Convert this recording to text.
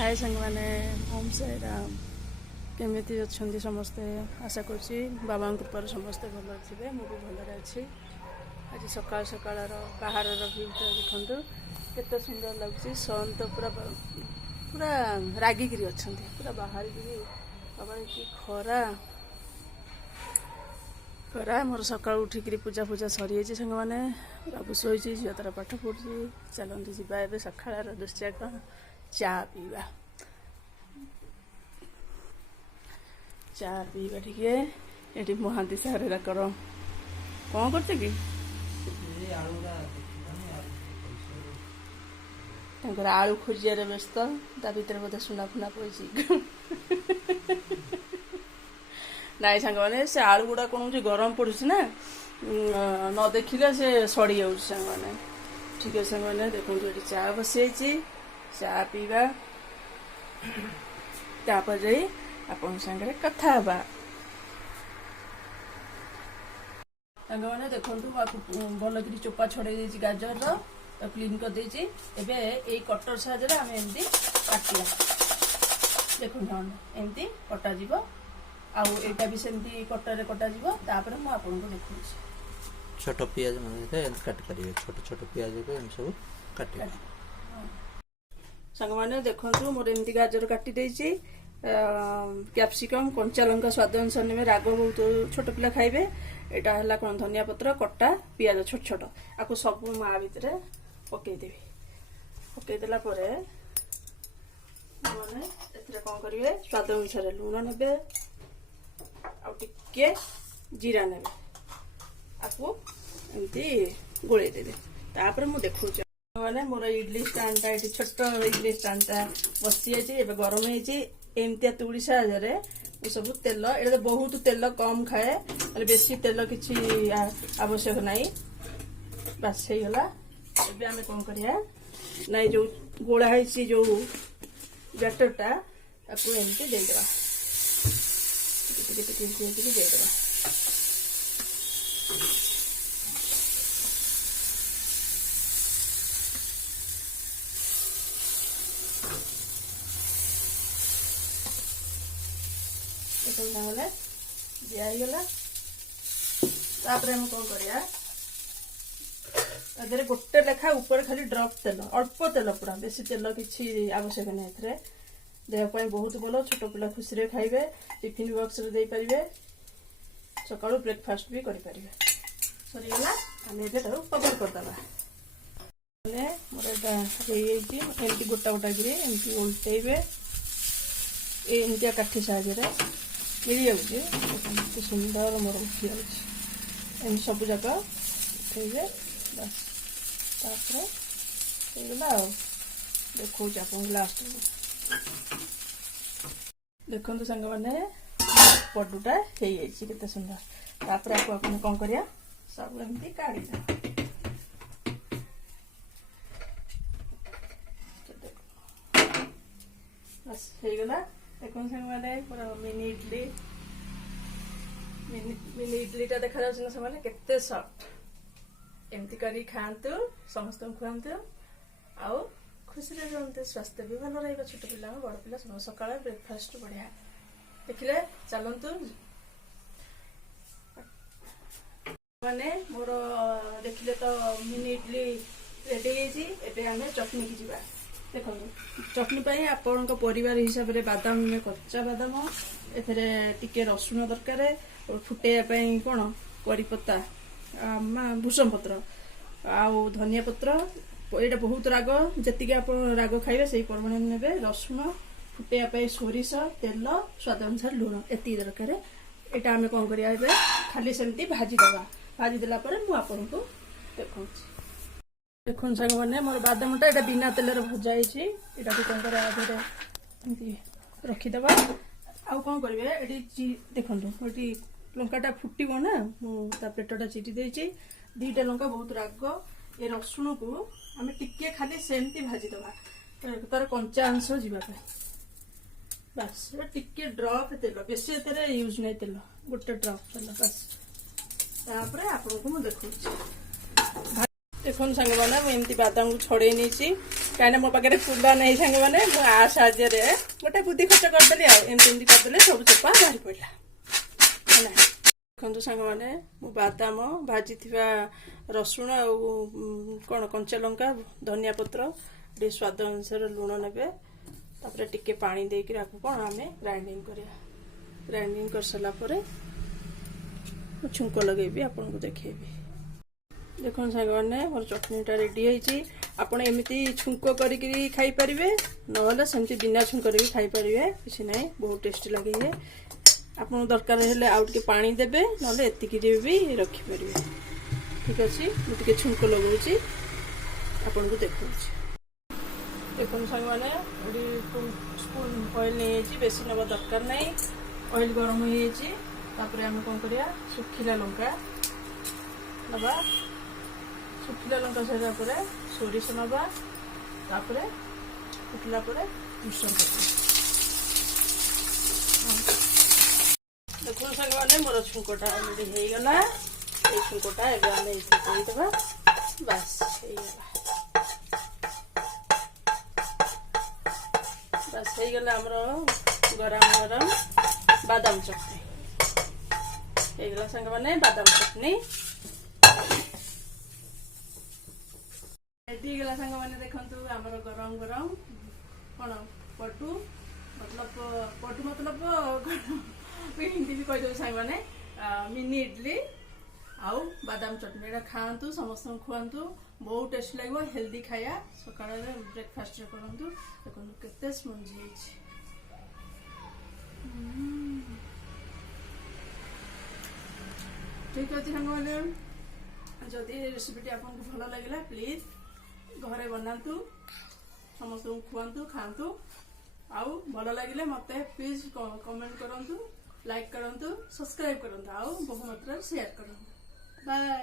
हाय सांग मैंने ओम साई राम केमिति अच्छे समस्ते आशा करुँची बाबा कृपार समस्ते भल थे मुझे भलरे अच्छी आज सकाल सकाल बाहर भ्यूटा देखु केते सुंदर लगुच सन तो पूरा पूरा रागिक अच्छा पूरा बाहर बाबा कि खरा खरा मोर सका उठिक पूजा पूजा सरी सांग मैंने बाबू शोची झील तार पाठ पढ़ी चलती जावा सकाळ दृश्य कौन चा पीवा चा पीवा टिके ये महांती सारे कर कौन करते कि आलू खोजार व्यस्त ता भर बोधे सुना फुना पड़ी नाई सांग मैंने से आलू गुड़ा कौन गरम पड़ू ना न देखिले से सड़ी जाऊँ सांग मैंने ठीक है सांग मैंने देखो ये चा बस चा पीवा तापर जाई आपन संगे कथा हवा सांग मैंने देखो भल कि चोपा छड़े गाजर क्लीन कर देछि एबे ए कटर साहाय्य आम एमती काटिया देखो एमती कटा जीव आउ एटा भी सेमती कटर कटा जीव तापर मु आपन को देखुछि छोट पियाज माने काट करिवे छोट छोट पियाज को एम सब काटिवे सांग मैंने देखु मोर एमती गाजर काटी देछि कैप्सिकम कंचा लंका स्वाद अनुसार ने राग बहुत छोट पिला खाइबे एटा हला कोन धनिया पत्र कटा पियाज छोट छोट आको सब मा भीतर पकई देबी पकई देला परे माने एथरे कोन करिवे स्वाद अनुसार लूण नेबे आ टिके जीरा नेबे आको एमती गोळे देबे तापर मु देखु माने मोर इडली स्टैंड ये छोट इडली स्टैंड बसी जाइए गरम होमती तुड़ी साहाय्य सब तेल ये बहुत तेल कम खाए बेसी तेल किसी आवश्यक नहीं बास हो गला एबे आमे कौन करिया ना जो गोला है जो बैटरटा ताकू एमती देदेवा देदेवा दिगला तापर हम कौन करिया गोटे लेखा ऊपर खाली ड्रप तेल अल्प तेल पूरा बेसी तेल किसी आवश्यक नहीं देहपाई बहुत भल छोट पिला खुशी रे खाइबे टिफिन बॉक्स रे दे पारिबे सकाळु ब्रेकफास्ट भी करि पारिबे सरीगला हम एबे तारो कवर कर दबा ने मोर एमती गोटा गोटा गिरे एमती उल्टेबे एमती काठी साहाय्य मिल जाऊे सुंदर मोर उठी जाऊँ सब जाक उठेबे बस तागला देखो आप लास्ट देखो सांग मैंने पडुटा होते सुंदर तापर आपको अपन कौन करिया सब एमती काढ़ी बस हो गला देखो सांग मैंने पूरा मिनी इडलीटा देखा जाउछ ना समाने केते सॉफ्ट एमती करी खांतु समस्त खुआंतु आउ खुशी रे रहंते स्वास्थ्य भी भल रहइबा छोट पिला बड़ पिला सब सकाळ ब्रेकफास्ट बढ़िया देखिले चलंतु माने मोर देखिले तो मिनी इडली रेडी हेजी एबे हमें चटनी की जीवा देखो चटनी पाई आपण परिवार हिसाब से बादाम में कच्चा बादाम एथरे टिके रसुण दरकार फुटेया कौन कड़ी पत्ता भूषम पत्र आउ धनिया पत्र ये बहुत राग जी आप राग खाइबे से परिमाण ने रसुण फुटेया सोरिष तेल स्वाद अनुसार लुण एति दरकार यहाँ आम कौन करिया खाली सेमती भाजी देला परे मु आपन को देखौ देखो सांग मैंने मोर बादामटा ये बिना तेल भजा यहाँ भी कौन कर रखीदे आउ कौन करेंगे ये देखो ये लंकाटा फुटब ना मुझे पेटटा चिटी देती दीटा लंका बहुत राग ये रसुण को आम टिके खाली सेमती भाजीदे तार कंचा अंश जावाई बस टिके ड्रप तेल बेसी यूज नहीं तेल गोटे ड्रप तेल बस तापर आपको मुझे देखा देखो सांग मैंने एमती बादाम को छड़े नहीं कहीं ମୋ ପାଖରେ କୁଲା नहीं सांग मैंने आ साहाଯ୍य गोटे बुद्धि खर्च करदेली एमती करदेले सब चोपा बाहरी पड़ा देखो सांग मैंने बादाम भाजी रसुण आ कौन कंचा लंका धनिया पत्र टे स्वाद अनुसार लुण ने टिके पानी देकर कौन आम ग्राइंडिंग ग्राइंडिंग कर सारा छुंक लगे आपन को देखेबी देखो सांग मैंने मोर चटनीटा रेडी होती आपड़ एमती छुंक करी खाई पारे ना सेमती बिना छुंक खाई पारे किसी ना बहुत टेस्टी लगे आप दरकार हेल्ले आउ टे पानी देवे ना एतिक भी रखिपारे ठीक अच्छे मुझे छुंक लगाऊँ आपन को देखा देखो सांग मैंने 2 स्पून ऑयल नहीं बेसी नवा दरकार नहीं ऑयल गरम हो आम कौन करिया सुखिला लंका नवा सुखिला लंका सारा पर सोरिष नवा फुटला भूषण देखो सांग मैंने मोर छुंकटा रेडी हो गला ये छुंकटा एवं देदेबा बस बस हो गला आमर गरम गरम बादाम चटनी हो सांग मैंने बादाम चटनी रेडी गला सांग मैंने देखु आमर गरम गरम कौन पटु मतलब हिंदी भी कहीदेव सांग मैंने मिनी इडली आउ बादाम चटनी खातु समस्त खुआतु बहुत टेस्ट लगे हेल्दी खाया सका ब्रेकफास्ट करूँ देखो केते स्पंजी ठीक अच्छे सांग मैंने जदि रेसिपी आपको भल लगे प्लीज घरे बनातु समस्त खुआतु खातु आउ भल लगे मत प्लीज कमेंट करूँ लाइक करूँ सब्सक्राइब करूँ आउ बहु मात्रा शेयर करूँ बाय।